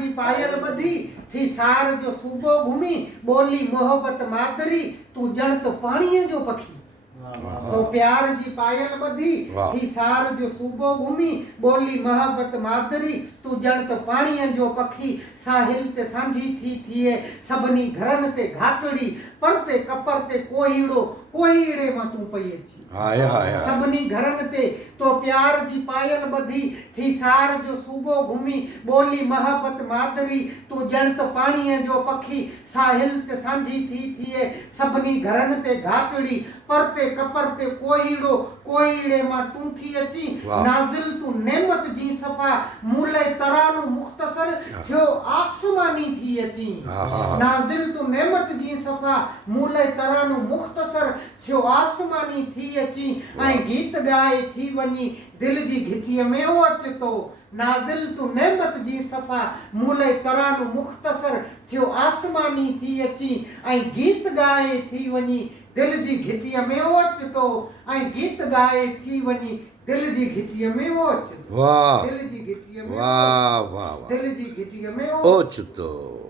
जी पायल ॿधी थी सार जो सूबो घुमी ॿोली मोहब्बत मातरी तूं ॼण तो पाणीअ जो पखी तो प्यार जी पायल ॿधी थी सार जो सूबो घुमी ॿोली मोहब्बत मादरी तूं ॼण तो पाणीअ जो पखी साहिल ते सांझी थी थिए सभिनी घरनि ते घाटड़ी पर ते कपर ते कोहीड़े मां तूं पई अची सभिनी घरनि ते तो प्यार जी पायल ॿधी थी सार जो सूबो घुमी ॿोली मोहब्बत मादरी तूं ॼण तो पाणीअ जो पखी साहिल ते सांझी थी थिए सभिनी घरनि ते घाटड़ी पर ते कपर ते कोहीड़े मां तूं थी अची नाज़िल तूं नेमत जी सफ़ा मूले तरानू मुख़्तसर थियो आसमानी थी अची नाज़िल तूं नेमत जी सफ़ा मूले तरानू मुख़्तसर थियो आसमानी थी अची ऐं गीत ॻाए थी वञी दिल जी घिचीअ में अच तो नाज़िल तूं नेमत जी सफ़ा मूले तरानू मुख़्तसर थियो आसमानी थी अची ऐं गीत ॻाए थी वञी दिल जी घिचीअ में अच तो ऐं गीत ॻाए थी वञी दिल जी घिचीअ में अच तो दिल जी घिचीअ में दिल जी घिचीअ में अच तो।